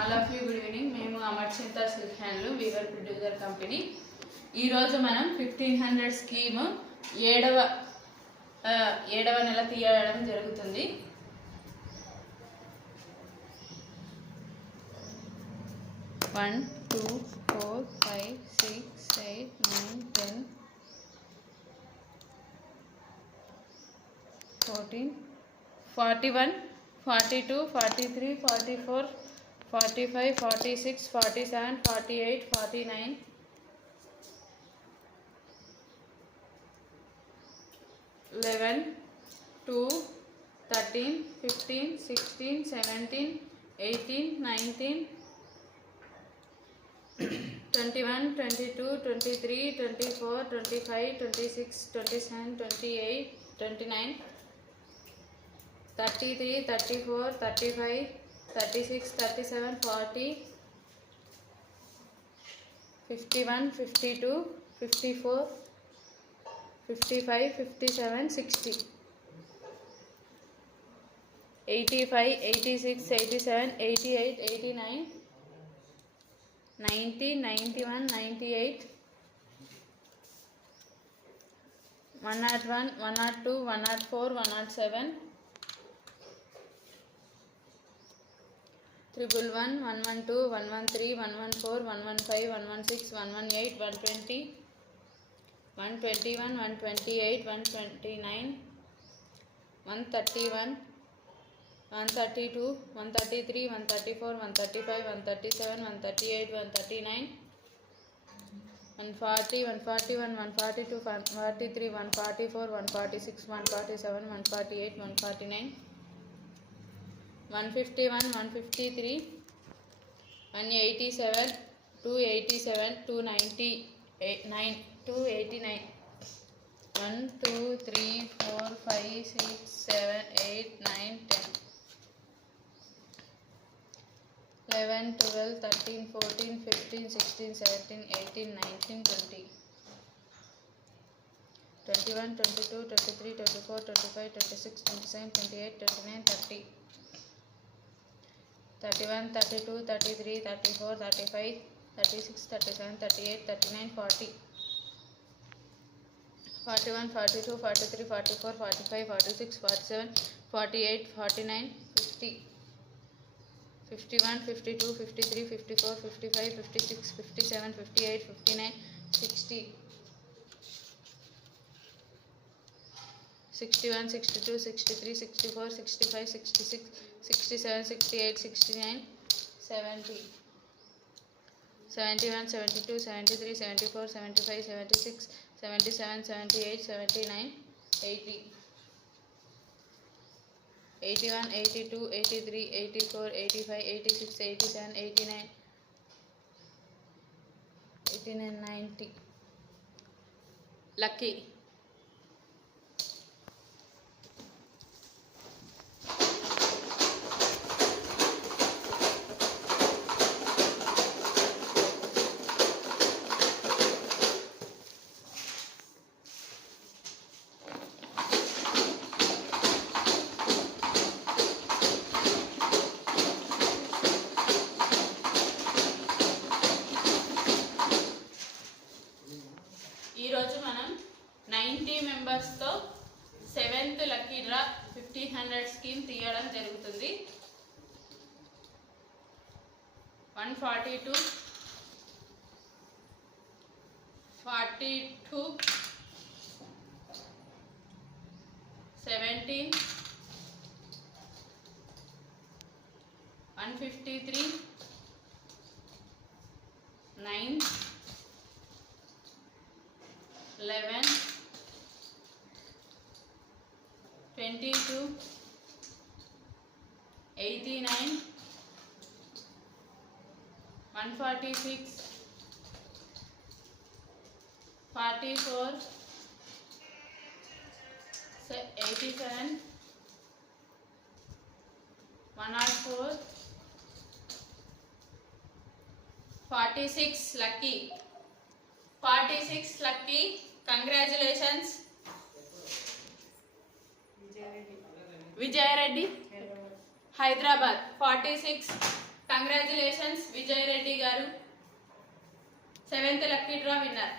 All of you good evening. మేము అమర్చింత silk handloom weaver producer company. ఈరోజు మనం 1500 స్కీమ్ ఏడవ నెల తీయడం జరుగుతుంది. One 2 4 5 6 8 9 10 14 41 42 43 44 45 46 47 48 49 11 2 13 15 16 17 18 19 21 22 23 24 25 26 27 28 29 33 34 35 36 37 40 51 52 54 55 57 60 85 86 87 88 89 90 91 98 101 102 104 107 111 112 113 114 115 116 118 120 121 128 129 131 132 133 134 135 137 138 139 140 141 142 143 144 146 147 148 149 151 153 187 287 299 289 1 2 3 4 5 6 7 8 9 10 11 12 13 14 15 16 17 18 19 20 21 22 23 24 25 26 27 28 29 30 31 32 33 34 35 36 37 38 39 40 41 42 43 44 45 46 47 48 49 50 51 52 53 54 55 56 57 58 59 60 61 62 63 64 65 66 67 68 69 70 71 72 73 74 75 76 77 78 79 80 81 82 83 84 85 86 87 89 90 lucky. ఈరోజు మనం 90 మెంబర్స్తో 7th లక్కీ డ్రా 1500 స్కీమ్ తీయడం జరుగుతుంది. 142 42 17 153 9 11 22 89 146 44 87 104 46 lucky. 46 lucky. Congratulations. Vijay Reddy, Hyderabad. 46 congratulations Vijay Reddy గారు, 7th లక్కీ డ్రా విన్నర్.